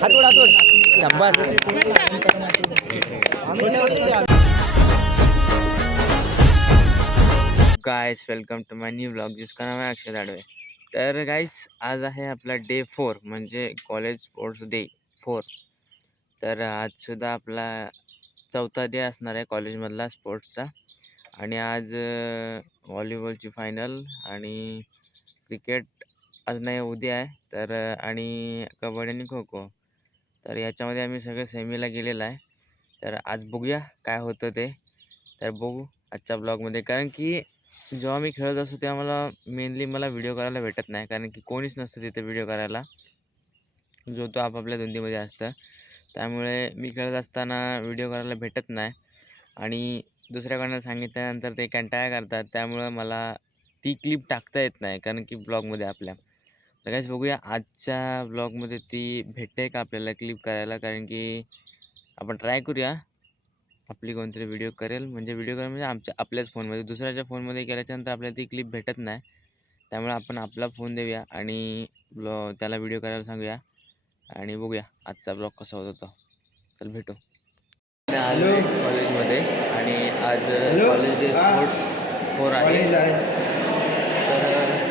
Guys welcome to my new blog जिसका नाम है अक्षय दाडवे। तर गाइस आज आहे आपला डे 4 म्हणजे कॉलेज स्पोर्ट्स डे 4। तर आज सुद्धा आपला चौथा डे असणार आहे कॉलेजमधला स्पोर्ट्सचा। आणि आज व्हॉलीबॉलची फायनल आणि क्रिकेट आज नाही उद्या आहे। तर आणि कबड्डी आणि खो खो। तर याच्यामध्ये आम्ही सगळे सेमीला गेलेला आहे। तर आज बघूया काय होतं ते। तर बघू आजच्या ब्लॉगमध्ये, कारण की जेव्हा मी खेळत असतो तेव्हा मला व्हिडिओ करायला भेटत नाही, कारण की कोणीच नसतं तिथे व्हिडिओ करायला, जो तो आपापल्या धुंदीमध्ये असतं। त्यामुळे मी खेळत असताना व्हिडिओ करायला भेटत नाही आणि दुसऱ्याकडनं सांगितल्यानंतर ते कंटाळा करतात, त्यामुळे मला ती क्लिप टाकता येत नाही कारण की ब्लॉगमध्ये आपल्या। तर गाइस बघूया आजच्या ब्लॉगमध्ये ती भेटते का आपल्याला क्लिप करायला, कारण की आपण ट्राय करूया आपली कोणतरी व्हिडिओ करेल म्हणजे आपल्याच फोनमध्ये। दुसऱ्याच्या फोनमध्ये केल्याच्यानंतर आपल्याला ती क्लिप भेटत नाही, त्यामुळे आपण आपला फोन देऊया आणि त्याला व्हिडिओ करायला सांगूया आणि बघूया आजचा ब्लॉग कसा होता तो। तर भेटू आलो कॉलेजमध्ये आणि आज कॉलेज डे स्पोर्ट्स 4 आहे। तर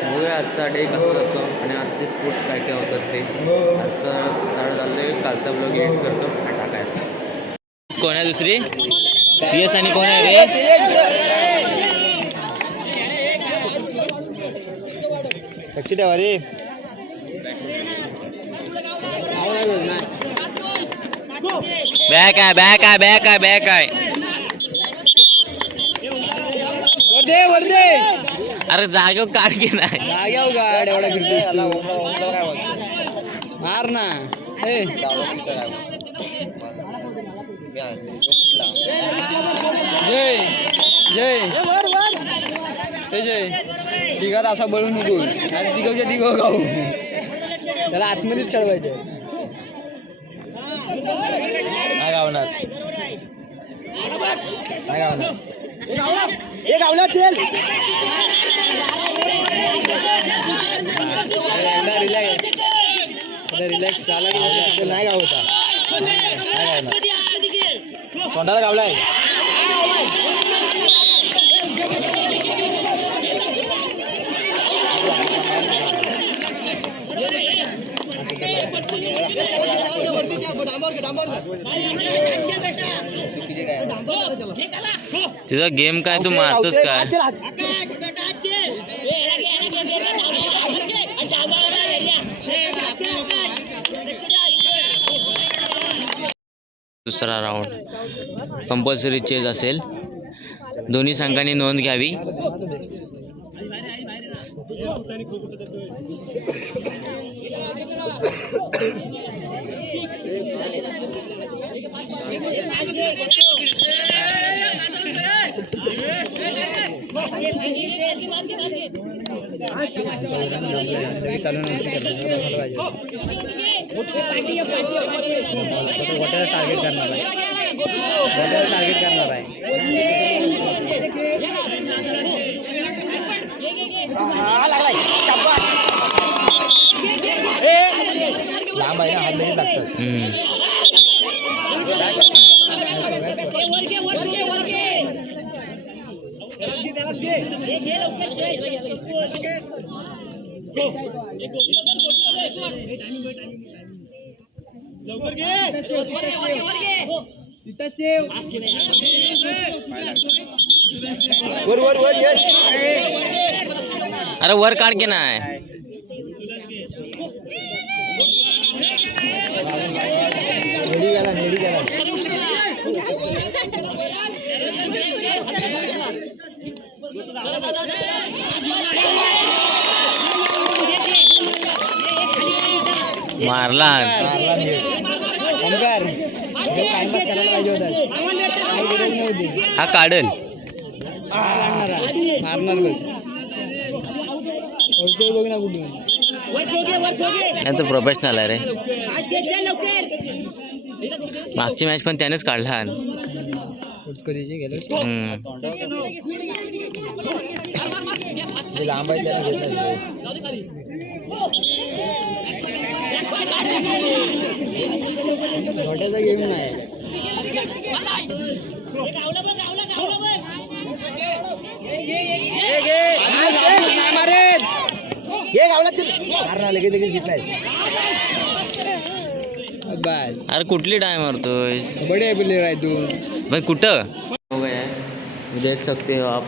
बघूया आजचा डे कसा जातो आणि आजचे स्पोर्ट्स काय काय होतात ते। आजचा चालू झालं आहे, कालचा ब्लॉग एडिट करतो आणि टाकायचा। कोण आहे दुसरी CS आणि कोण आहे रे? कच्ची ठेवा रे। बॅक आहे वर्दे अरे जागेवर काढ की नाही जाग्याव गाड एवढा मार ना। जय जय जय तिघात असा बळू नको, तिघच्या तिघ गाऊ त्याला आतमध्येच कळवायचे। काय गावणार हे गावला चल रिलॅक्स झाला की नाही गाव होता। तोंडाला गावलाय तुझा गेम काय, तू मारतोस काय? दुसरा राऊंड कंपल्सरी चेज असेल, दोन्ही संघांनी नोंद घ्यावी। चालू टार्गेट करणार आहे लांब आहे ना, हात लगेच लागतात। अरे वर काढ की नाही। मारला हा काढल मारणार बघ ना कुठे प्रोफेशनल आहे रे। मागची मॅच पण त्यानेच काढला। लांब आहे त्याला छोट्याचा गेम नाही. बस अरे कुठली डाय मारतोयस बड़े प्लेयर आहे तू. भाई कुठं हो गया है देख सकते हो आप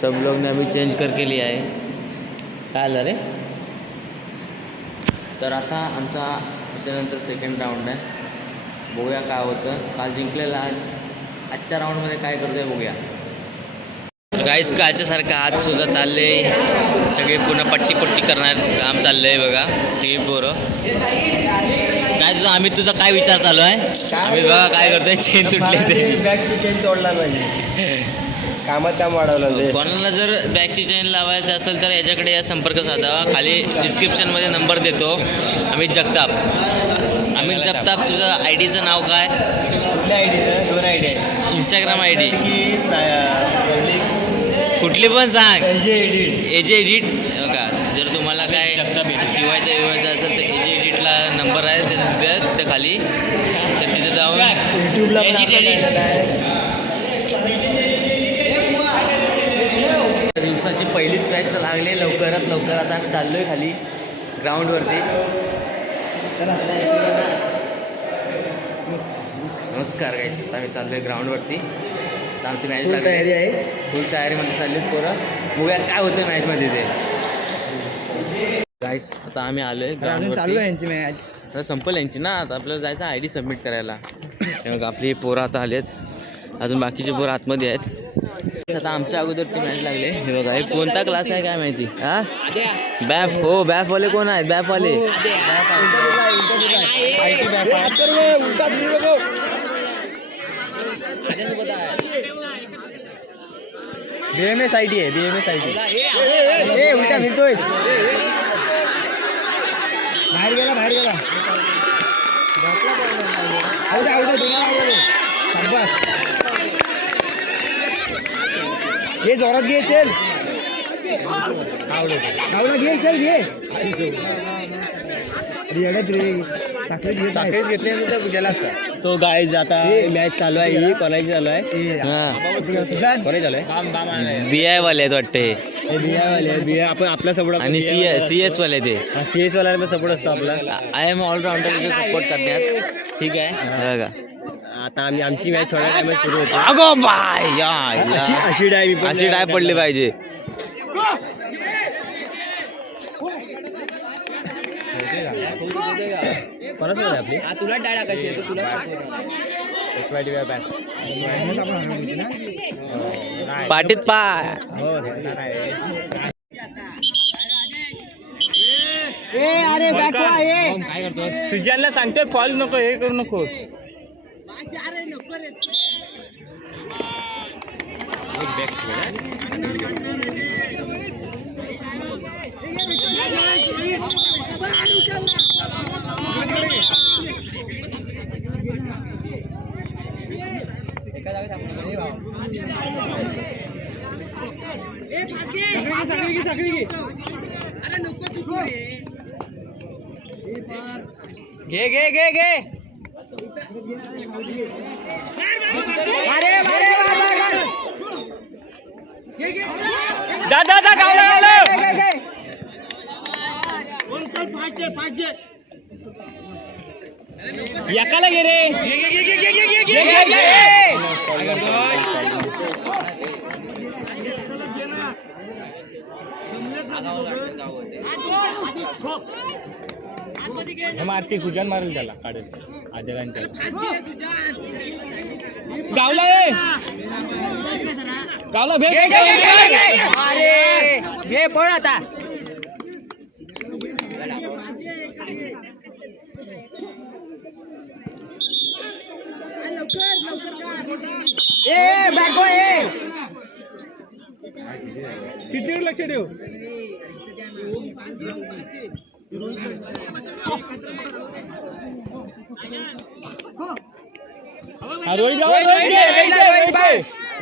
सब लोग ने अभी चेंज करके लिया है. काय आलं रे. तर आता आमचा त्याच्यानंतर सेकंड राऊंड आहे. बघूया काय होतं. काल जिंकलेला आजच्या राऊंडमध्ये काय करतोय बघूया. गाईस कालच्यासारखं आज सुद्धा चालले सगळे पुन्हा पट्टी करणार काम चाललंय बघा. टी पोरं काय तुझा आम्ही तुझा काय विचार चालू आहे. आम्ही बघा काय करतोय चेन तुटली त्याची. बॅगची चेन तोडला पाहिजे. कामात काम वाढवलं. कोणाला जर बॅगची चेन लावायचं असेल तर याच्याकडे या संपर्क साधावा. खाली डिस्क्रिप्शनमध्ये नंबर देतो. अमित जगताप. अमित जगताप तुझं आय डीचं नाव काय. कुठल्या आयडीचं. 2 आयडी आहे. इंस्टाग्राम आय डी की कुठली पण सांग. एडिट. एजे एडिट बघा. जर तुम्हाला काय शिवायचं असेल तर एजे एडिटला नंबर आहे तिथे खाली. तर तिथे जाऊन युट्यूबला दिवसाची पहिलीच मॅच लागली. लवकरात लवकर आता आम्ही चाललो आहे खाली ग्राउंडवरती. नमस्कार गाईस. आता आम्ही चाललो आहे ग्राउंडवरती. आता आमची मॅच लागली. तयारी आहे. फुल तयारीमध्ये चालली आहेत पोरं. बघूया काय होतं मॅचमध्ये ते. गाईस आता आम्ही आलो आहे चालू आहे ग्राउंडवरती. यांची मॅच. आता संपल यांची ना. आता आपल्याला जायचं आय डी सबमिट करायला. मग आपली पोरं आता आली आहेत. अजून बाकीचे पोरं आतमध्ये आहेत. आता आमच्या अगोदरची मॅच लागली. हे बघा हे कोणता क्लास आहे काय माहिती. हा बॅफ. हो बॅफवाले कोण आहेत. बॅफवाले BMS आयडी आहे. BMS ID. उलटा फिरतोय. बाहेर गेला. हे जोरात घे. चल आवडा घे. चल घे. साखरेच घेतले गेला असता तो. गाईज आता मॅच चालू आहे. ही कॉलेज चालू आहे. कॉलेज चालू आहे. BI वाले आहेत वाटते. BI आपण आपला सपोर्ट. आणि CS वाले ते. CS वाला पण सपोर्ट असतो आपला. आय एम ऑलराऊंडर सपोर्ट करण्यात. ठीक आहे बघा. आता आम्ही आमची मॅच थोड्या टाइमात सुरू होते. अगो बाय या अशी डाय पडली पाहिजे. कोणासोबत आहे आपली. तुला डाय टाकायची आहे. तुला पाटीत पाय. अरे सुजानला सांगतोय फॉल नको. हे करू नकोस. घे. जा गावला. एकाला घे रे. हे मारते. सुजान मारेल त्याला. काढेल आद्या. गावला भेट. अरे घे पळ आता. सिटीवर लक्ष ठेव.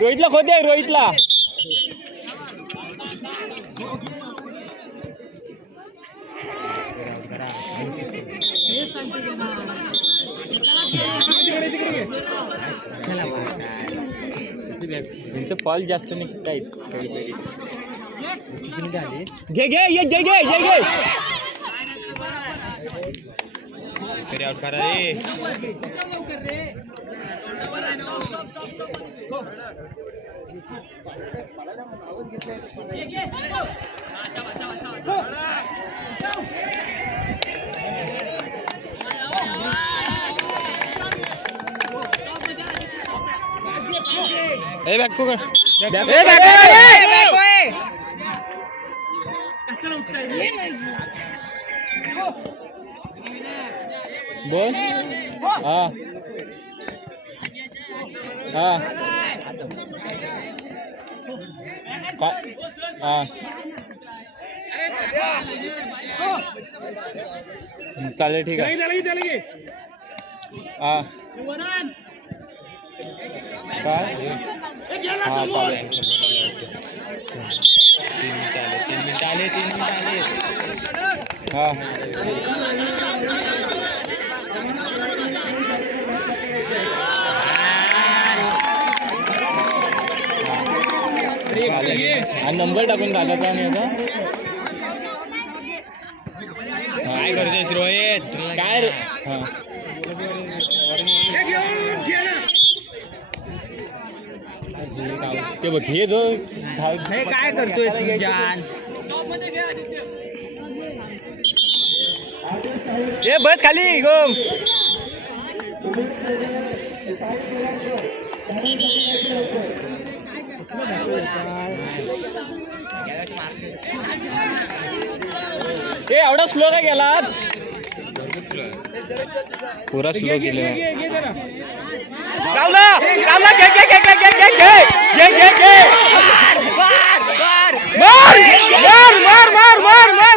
रोहितला खोदे. रोहितला यांचं फॉल जास्त निघताय घे घे ये घे घे घे घे आउट करा रे ए बॅक को बोल हाँ हाँ हाँ चालेल ठीक आहे हाँ काय हाँ चालेल 3 मिनिट आले हाँ हा नंबर टाकून घालायचा आणि आता काय करतोयस रोहित काय रे हा ते बघ हे जो काय करतोय सुजान ए बस खाली गोम ए एवढा स्लो काय गेला पुरा स्लो गेले कावला कावला घे घे घे घे घे घे घे घे घे मार मार मार मार मार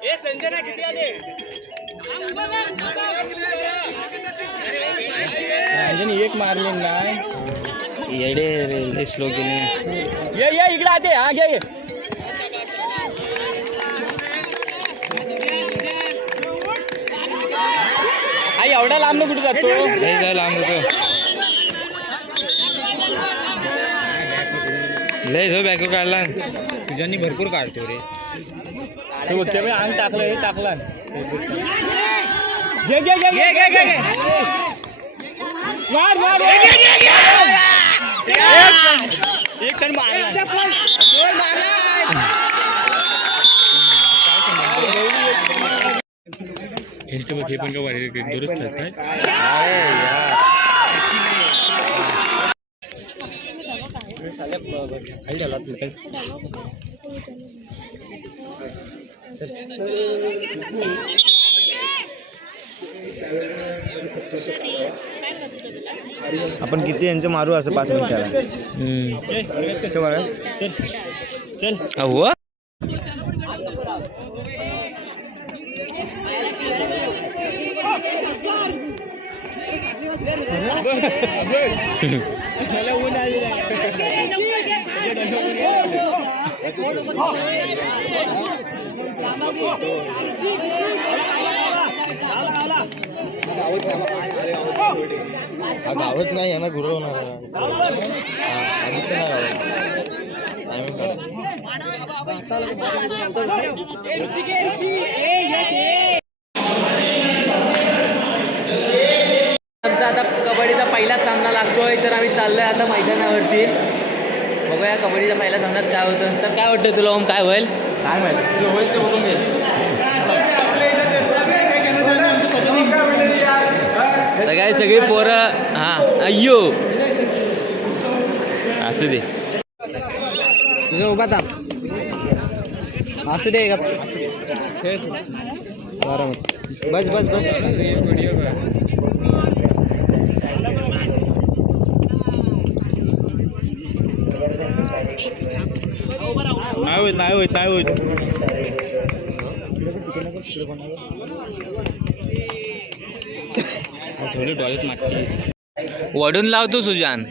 ए संजना किती आले अंजनी एक मारले नाही येडे रे स्लो गेले ये इकडे आते हा घे आई एवढा लांब कुठे जातो लय लांब होतो लय जो बॅग काढला तुझ्यांनी भरपूर काढतो रे ते बघते बघ अंग टाकलं हे टाकला घे घे घे घे घे घे मार मार एक टन मारला ह्यांचं बघ हे पण का वाढेल दुरुस्त ठरत आपण किती यांचं मारू असं 5 मिनिटाला चल चल अहो गावत नाही यांना गुरवणार आदित्य नाही आमचा आता कबड्डीचा पहिला सामना लागतोय तर आम्ही चाललोय आता मैदानावरती बघूया कबड्डीच्या पहिल्या सामन्यात काय होतं तर काय वाटतं तुला ओम काय होईल काय माहिती जो होईल ते बघून घे तर काय सगळी पोरं हां अय्यो असू दे तुझं उभा थांब असू दे बस बस बस नाही होत थोडी डॉलेट मागची वडून लावतो सुजान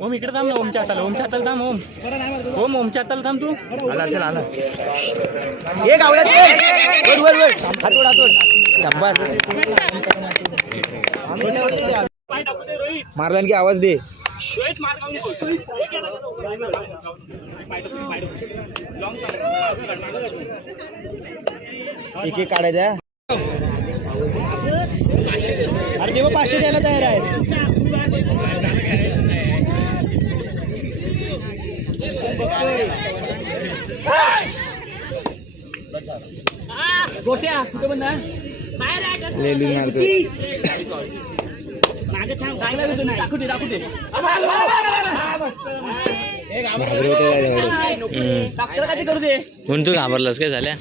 ओम इकडे थांब ना, ओमच्या हाताला, ओमच्या हाताला थांब. ओम ओमच्या हाताला थांब तू. आला चल आला. एक आवडत हातोड हातोड शाबास. मारला की आवाज दे. एक एक काढायचा. अरे तेव्हा 500 द्यायला तयार आहेत. गोट्या कुठे बंदा लेली मारतो. म्हणून तू घाबरलास काय झाल्या.